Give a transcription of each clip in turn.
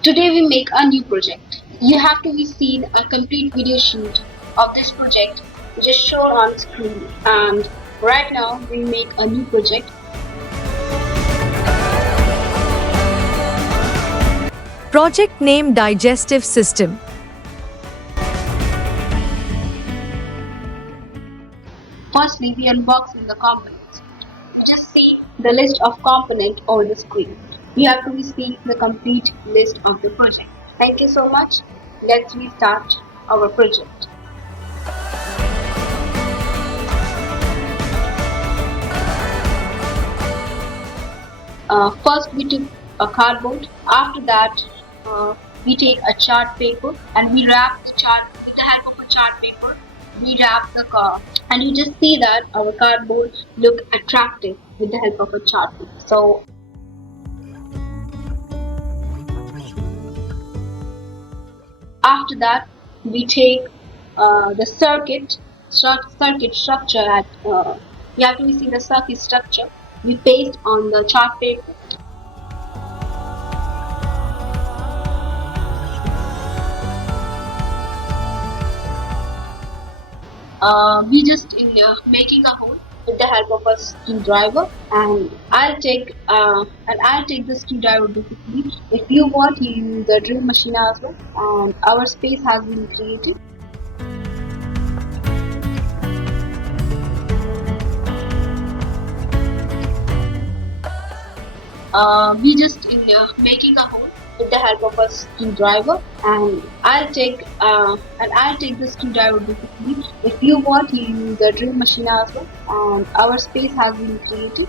Today we make a new project. You have to be seen a complete video shoot of this project just shown on screen, and right now we make a new project. Project name Digestive System. Firstly, we unboxing the components. You just see the list of components over the screen. You have to be seeing the complete list of the project. Thank you so much. Let's restart our project. First we took a cardboard. After that we take a chart paper and we wrap the chart with the help of a chart paper. We wrap the card and you just see that our cardboard look attractive with the help of a chart paper. So after that we take the circuit structure at you have to see the circuit structure. We paste on the chart paper. We just in making a hole with the help of a screwdriver, and I'll take the screwdriver basically. If you want, you use the drill machine as well. And our space has been created. We just in making a hole with the help of a screwdriver, and I'll take the screwdriver basically. If you want, you use the drill machine as well. And our space has been created.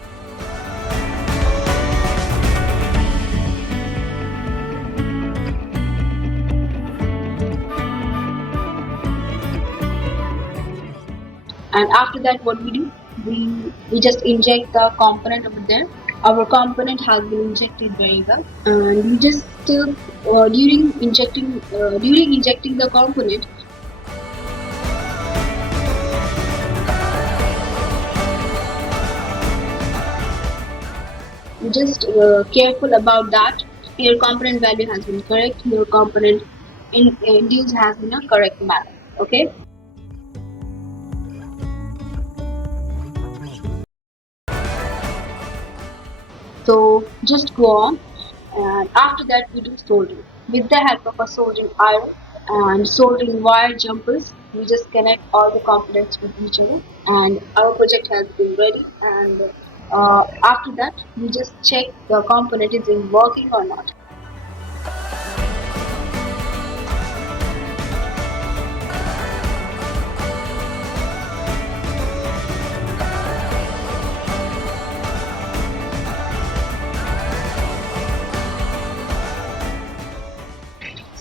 And after that, what we do, we just inject the component over there. Our component has been injected very well, and we just during injecting the component, we just careful about that. Your component value has been correct. Your component induced has been a correct manner. Okay. So just go on, and after that we do soldering with the help of a soldering iron and soldering wire jumpers. We just connect all the components with each other, and our project has been ready. And after that we just check the component is in working or not.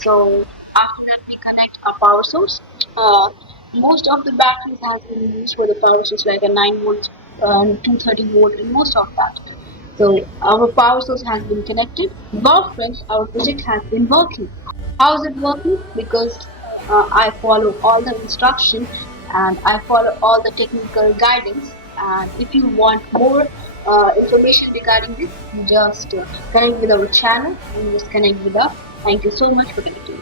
So after that we connect a power source. Most of the batteries has been used for the power source, like a 9 volt, 230 volt, and most of that. So our power source has been connected. Well, friends, our project has been working. How is it working? Because I follow all the instructions and I follow all the technical guidance. And if you want more information regarding this, you just connect with our channel and just connect with us. Thank you so much for connecting.